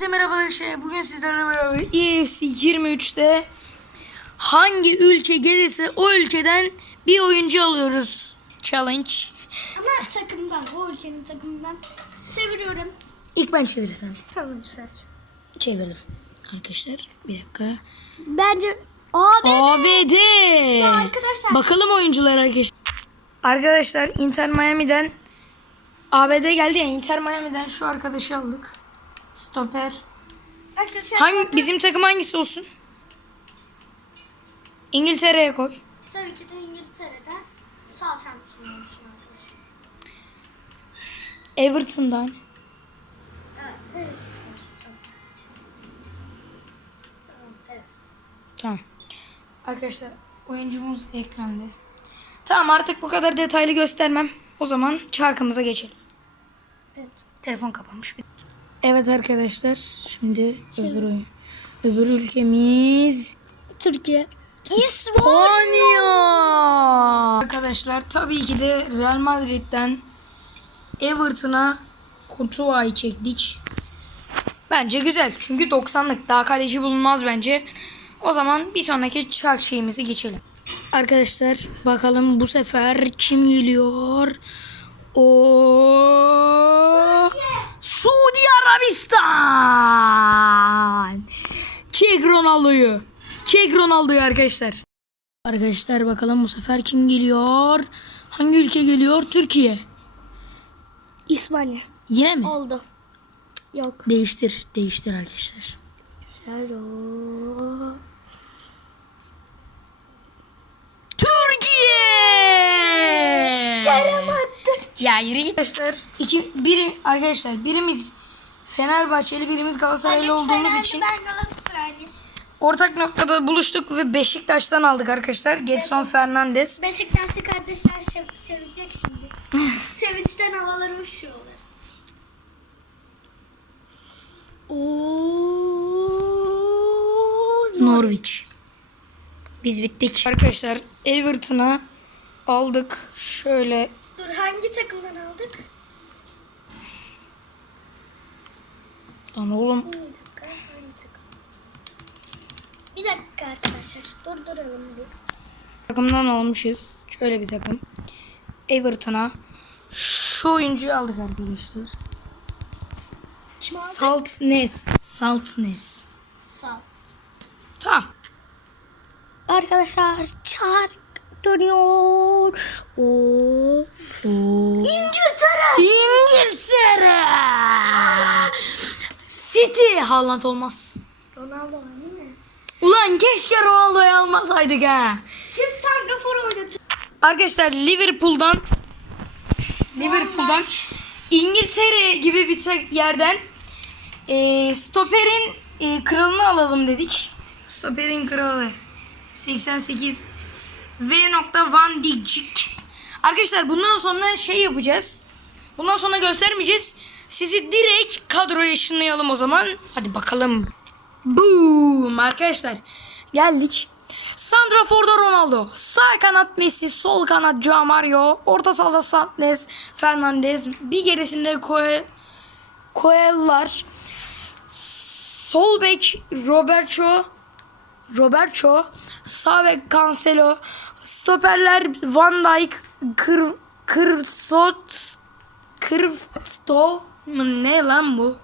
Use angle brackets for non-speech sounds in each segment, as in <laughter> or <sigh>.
Herkese merhabalar arkadaşlar. Bugün sizlerle beraber EFC 23'te hangi ülke gelirse o ülkeden bir oyuncu alıyoruz. Challenge. Ama takımdan, o ülkenin takımından çeviriyorum. İlk ben çevirirsem. Tamam seç. Çevirdim. Arkadaşlar bir dakika. Bence abi ABD. arkadaşlar. Bakalım oyuncular arkadaşlar. Arkadaşlar Inter Miami'den ABD geldi ya Inter Miami'den şu arkadaşı aldık. Stoper. arkadaşlar Hangi bizim takım hangisi olsun? İngiltere'ye koy. tabii ki de İngiltere'den Southampton olsun arkadaşlar. Everton'dan. Evet. Tamam. Tamam, evet. Tamam. Arkadaşlar oyuncumuz eklendi. Tamam artık bu kadar detaylı göstermem. O zaman çarkımıza geçelim. Evet. Telefon kapanmış. Evet arkadaşlar şimdi öbür oyun. Öbür ülkemiz Türkiye. İspanya. Arkadaşlar tabii ki de Real Madrid'den Everton'a Courtois'ı çektik. Bence güzel. Çünkü 90'lık daha kaleci bulunmaz bence. O zaman bir sonraki çark şeyimizi geçelim. Arkadaşlar bakalım bu sefer kim geliyor? O Suudi Arabistan. Çek Ronaldo'yu. Çek Ronaldo'yu arkadaşlar. Arkadaşlar bakalım bu sefer kim geliyor? Hangi ülke geliyor? Türkiye. İspanya. Yine mi? Oldu. Yok. Değiştir. Değiştir arkadaşlar. Sero. Türkiye. Kerem attı. Ya yürü git. Arkadaşlar iki, biri, arkadaşlar birimiz Fenerbahçeli birimiz Galatasaraylı olduğumuz için Ben ortak noktada buluştuk ve Beşiktaş'tan aldık arkadaşlar. Getson Fernandes. Beşiktaşlı kardeşler sev- sevecek şimdi. <laughs> Sevinçten havalar uçuyorlar. Norwich. Biz bittik. Arkadaşlar Everton'a aldık. Şöyle Dur hangi takımdan aldık? lan oğlum Bir dakika hangi takım? Bir dakika arkadaşlar durduralım bir. takımdan almışız. Şöyle bir takım. Everton'a şu oyuncuyu aldık arkadaşlar. Kim aldı? Saltnes. Saltnes. Sağ. Tamam. Arkadaşlar çark dönüyor. Oo. İngiltere. İngiltere. City. Haaland olmaz. Ronaldo var değil mi? Ulan keşke Ronaldo'yu almasaydık ha. Çift santrafor oynatıyor. Arkadaşlar Liverpool'dan Liverpool'dan İngiltere gibi bir yerden e, stoperin e, kralını alalım dedik. Stoperin kralı 88 V. Van Dijk. Arkadaşlar bundan sonra şey yapacağız. Bundan sonra göstermeyeceğiz. Sizi direkt kadroya ışınlayalım o zaman. Hadi bakalım. Boom arkadaşlar. Geldik. Santrafor'da Ronaldo. Sağ kanat Messi. Sol kanat Joao Mario. Orta sahada Santnes. Fernandez. Bir gerisinde Koe, Koel'lar. Sol bek Roberto. Roberto. Sağ bek Cancelo. Stoperler Van Dijk. Kır, Kırsot. Kırstov mu ne lan bu?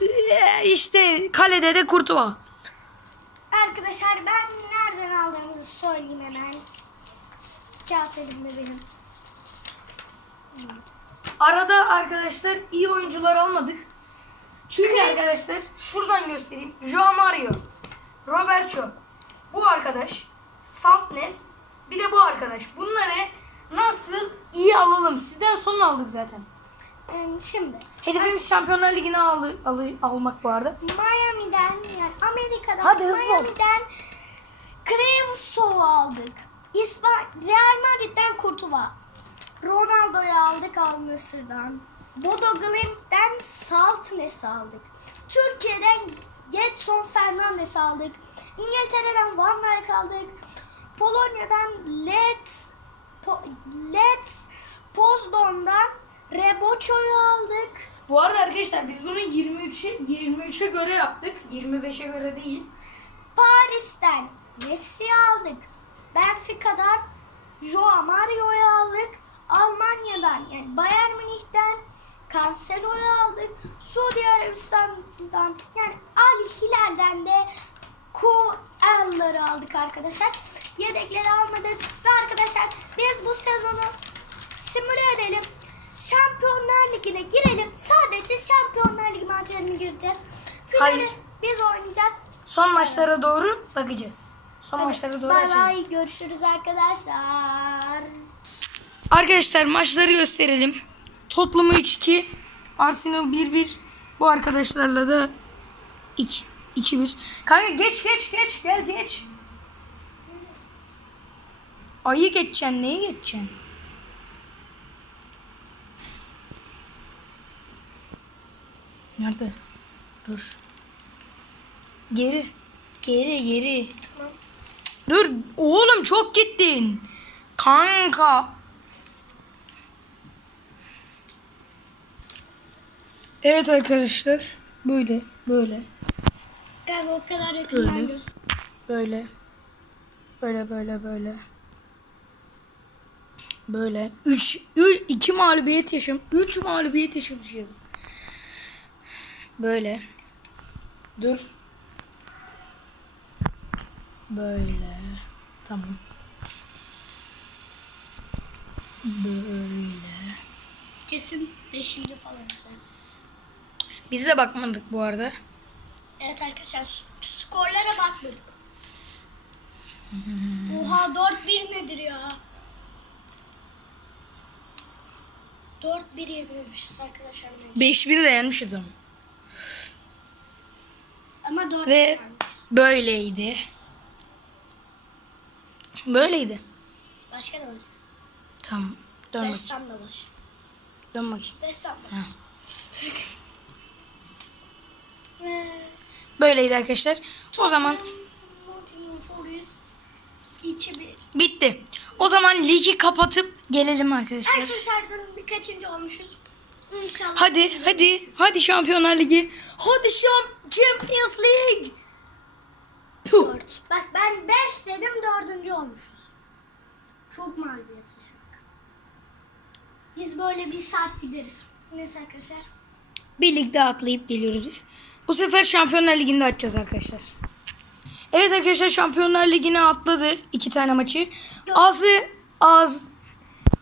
Ee, İşte kalede de Kurtuva. Arkadaşlar ben nereden aldığımızı söyleyeyim hemen. Kağıt elimde benim. Arada arkadaşlar iyi oyuncular almadık. Çünkü arkadaşlar şuradan göstereyim. Joao Mario, Roberto, bu arkadaş, Saltnes, bir de bu arkadaş. Bunları nasıl iyi alalım? Sizden sonra aldık zaten. Ee, şimdi Hedefimiz Şampiyonlar Ligi'ne al, al- almak bu arada. Miami'den yani Amerika'dan Hadi hızlı ol. Miami'den Krevsov'u aldık. İspa Real Madrid'den Kurtuva. Ronaldo'yu aldık Al Nassr'dan. Bodo Glimt'ten Saltnes'i aldık. Türkiye'den Getson Fernandes aldık. İngiltere'den Van Dijk aldık. Polonya'dan Let's po, Let's Pozdon'dan Reboço'yu aldık. Bu arada arkadaşlar biz bunu 23'e 23'e göre yaptık. 25'e göre değil. Paris'ten Messi aldık. Benfica'dan Joao Mario'yu aldık. Almanya'dan yani Bayern Münih'ten Cancelo'yu aldık. Suudi Arabistan'dan yani Al Hilal'den de Kuel'ları aldık arkadaşlar. Yedekleri almadık ve arkadaşlar biz bu sezonu simüle edelim. Şampiyonlar Ligi'ne girelim. Sadece Şampiyonlar Ligi maçlarına gireceğiz. Finali Hayır. biz oynayacağız. Son maçlara doğru bakacağız. Son maçlara doğru Bay açacağız. bay. Görüşürüz arkadaşlar. Arkadaşlar maçları gösterelim. Tottenham 3-2, Arsenal 1-1. Bu arkadaşlarla da 2 2-1. Kanka geç geç geç gel geç. Ayı geçeceksin, neyi geçeceksin? Nerede? Dur. Geri. Geri geri. Tamam. Dur oğlum çok gittin. Kanka. Evet arkadaşlar. Böyle böyle Galiba o kadar yakından Öyle. göster. böyle böyle böyle böyle böyle 3 2 mağlubiyet yaşam 3 mağlubiyet yaşamışız. Böyle. Dur. Böyle. Tamam. Böyle. Kesin 5. falan sen. Biz de bakmadık bu arada. Evet arkadaşlar skorlara bakmadık. Oha 4-1 nedir ya? 4-1 yenilmişiz arkadaşlar. bence. 5-1 de yenmişiz ama. Ama 4 Ve yenilmişiz. böyleydi. Böyleydi. Başka da var. Tamam. Dön Ham da var. Dön bakayım. West Ham da var. <laughs> Ve Böyleydi arkadaşlar. O zaman Nottingham Forest 2-1. bitti. O zaman ligi kapatıp gelelim arkadaşlar. Arkadaşlar birkaçıncı olmuşuz. İnşallah. Hadi hadi hadi Şampiyonlar Ligi. Hadi Şamp Champions League. Puh. 4. Bak ben 5 dedim dördüncü olmuşuz. Çok mağlubiyet yaşadık. Biz böyle bir saat gideriz. Neyse arkadaşlar. Birlikte atlayıp geliyoruz biz. Bu sefer Şampiyonlar Ligi'nde atacağız arkadaşlar. Evet arkadaşlar Şampiyonlar Ligi'ne atladı iki tane maçı. Azı az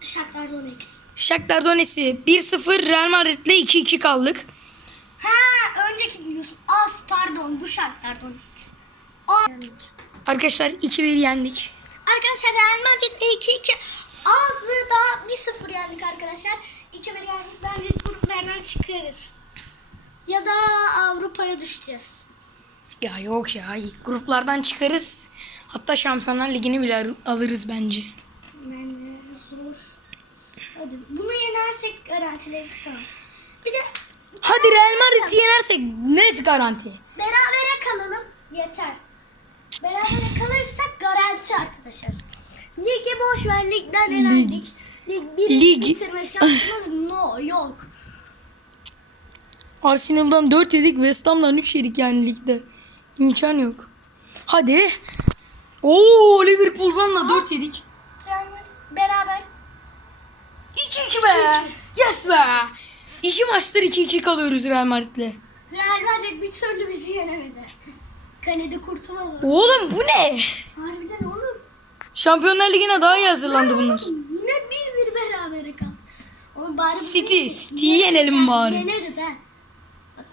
Shakhtar Donetsk. Shakhtar Donetsk'i 1-0 Real Madrid'le 2-2 kaldık. Ha önceki diyorsun. Az pardon bu Shakhtar Donetsk. O- Arkadaşlar 2-1 yendik. Arkadaşlar Real Madrid'le 2-2. Azı da 1-0 yendik arkadaşlar. 2-1 yendik. Bence gruplardan çıkarız. Ya da Avrupa'ya düşeceğiz. Ya yok ya gruplardan çıkarız. Hatta Şampiyonlar Ligi'ni bile al- alırız bence. Bence zor. Hadi bunu yenersek garantileriz tamam. Bir de Hadi Real Madrid'i yenersek net garanti. berabere kalalım yeter. Berabere kalırsak garanti arkadaşlar. Ligi boş ver ligden elendik. Lig 1'i Lig- bitirme şansımız no yok. Arsenal'dan 4 yedik, West Ham'dan 3 yedik yani ligde. İmkan yok. Hadi. Oo Liverpool'dan da 4 yedik. Beraber 2-2 be. Yes be. İki maçtır 2-2 kalıyoruz Real Madrid'le. Real Madrid bir türlü bizi yenemedi. Kalede kurtulma var. Oğlum bu ne? Harbiden oğlum. Şampiyonlar Ligi'ne daha iyi hazırlandı bunlar. Oğlum, Yine bir bir berabere kaldık. Oğlum bari City, City'yi yenelim bari. Yeneriz ha.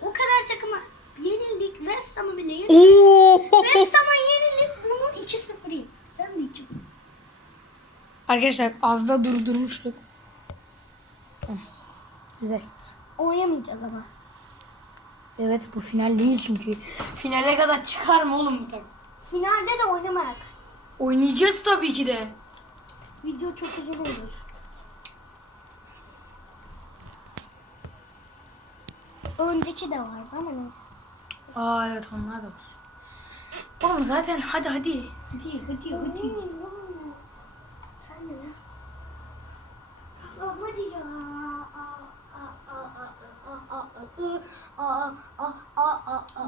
O kadar takıma yenildik. West Ham'ı bile yenildik. Oo. West Ham'a yenilip bunu 2-0 yedik. Sen de 2 Arkadaşlar az da durdurmuştuk. Güzel. Oynamayacağız ama. Evet bu final değil çünkü. Finale kadar çıkar mı oğlum bu takım? Finalde de oynamayak. Oynayacağız tabii ki de. Video çok uzun olur. Önceki de vardı ama neyse. Aa evet onlar da var. Oğlum zaten hadi hadi. Hadi hadi hadi. Sen de ne? Hadi ya.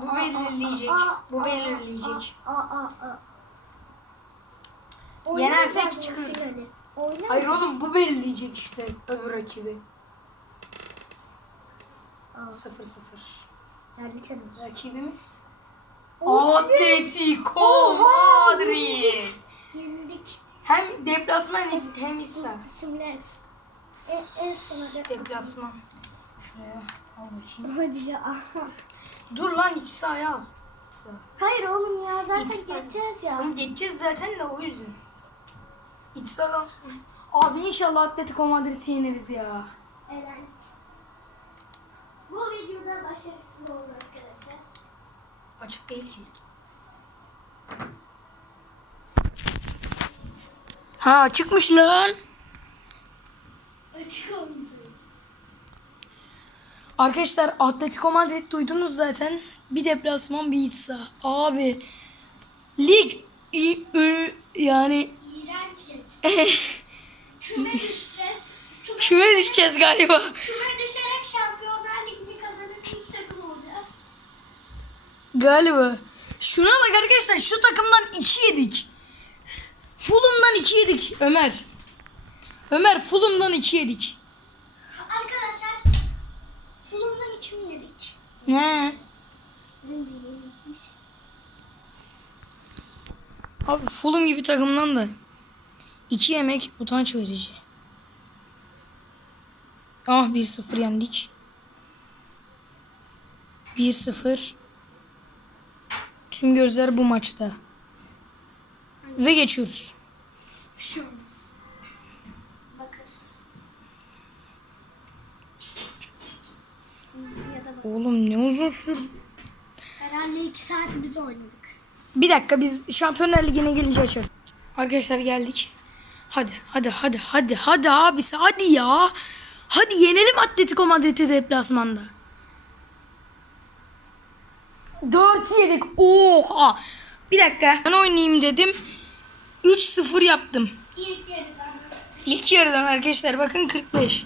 Bu belirleyecek. Bu belirleyecek. Yenersek çıkıyoruz. Hayır oğlum bu belirleyecek işte öbür rakibi. 0-0. Geldik hadi. Rakibimiz Atletico Madrid. Yenildik. Hem deplasman hem, ise. Simlet. En, en sona. Deplasman. Şuraya al bakayım. Hadi ya. Dur lan hiç sahaya al. Hayır oğlum ya zaten İç geçeceğiz ya. Oğlum geçeceğiz zaten de o yüzden. İç saha. Abi inşallah Atletico Madrid'i yeneriz ya. Eren. Başarısız oldu arkadaşlar. Açık değil ki. Ha açıkmış lan. Açık oldu. Arkadaşlar Atletico Madrid duydunuz zaten. Bir deplasman bir iç saha. Abi lig i, ü, yani İğrenç geç. <laughs> Küme düşeceğiz. Küme, küme düşeceğiz galiba. küme düşerek Şampiyonlar Ligi'ni kazanan ilk takım olacağız. Galiba. Şuna bak arkadaşlar şu takımdan 2 yedik. Fulham'dan 2 yedik Ömer. Ömer Fulham'dan 2 yedik. Arkadaşlar Fulham'dan iki mi yedik? Ne? Abi Fulham gibi takımdan da 2 yemek utanç verici. Ah 1-0 yendik. 1-0. Tüm gözler bu maçta. Ve geçiyoruz. Oğlum ne uzun sürdü. Herhalde iki saat biz oynadık. Bir dakika biz Şampiyonlar Ligi'ne gelince açarız. Arkadaşlar geldik. Hadi hadi hadi hadi hadi abisi hadi ya. Hadi yenelim Atletico Madrid'i deplasmanda. 4 yedik. Oha. Bir dakika. Ben oynayayım dedim. 3-0 yaptım. İlk yarıdan. İlk yarıdan arkadaşlar bakın 45.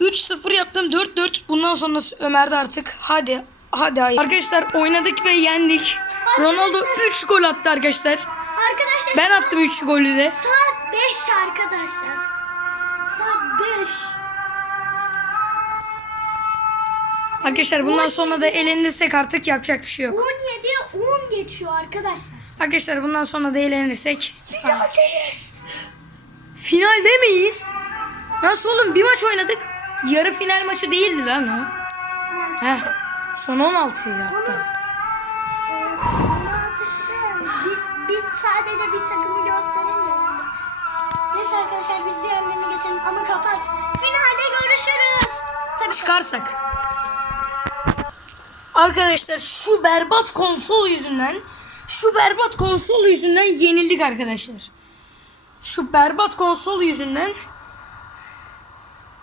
3-0 yaptım 4-4. Bundan sonrası Ömer'de artık. Hadi hadi hayır. Arkadaşlar oynadık ve yendik. Ronaldo 3 gol attı arkadaşlar. Arkadaşlar Ben attım 3 golü de. saat 5 arkadaşlar. Arkadaşlar bundan sonra da elenirsek artık yapacak bir şey yok. 17'ye 10 geçiyor arkadaşlar. Arkadaşlar bundan sonra da eğlenirsek. Finaldeyiz. Finalde miyiz? Nasıl oğlum bir maç oynadık. Yarı final maçı değildi lan o. Heh. Son 16 hatta. Bir, bir, sadece bir takımı gösterince. Neyse arkadaşlar biz diğerlerini geçelim ama kapat. Finalde görüşürüz. Tabii Çıkarsak. Arkadaşlar şu berbat konsol yüzünden şu berbat konsol yüzünden yenildik arkadaşlar. Şu berbat konsol yüzünden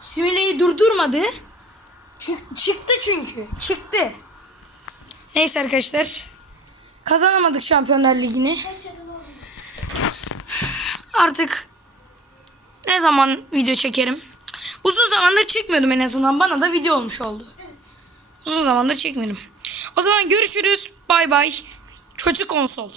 Simile'yi durdurmadı. Çı- çıktı çünkü. Çıktı. Neyse arkadaşlar. Kazanamadık Şampiyonlar Ligi'ni. Artık ne zaman video çekerim? Uzun zamandır çekmiyordum en azından. Bana da video olmuş oldu. Uzun zamandır çekmiyorum. O zaman görüşürüz. Bay bay. Kötü konsol.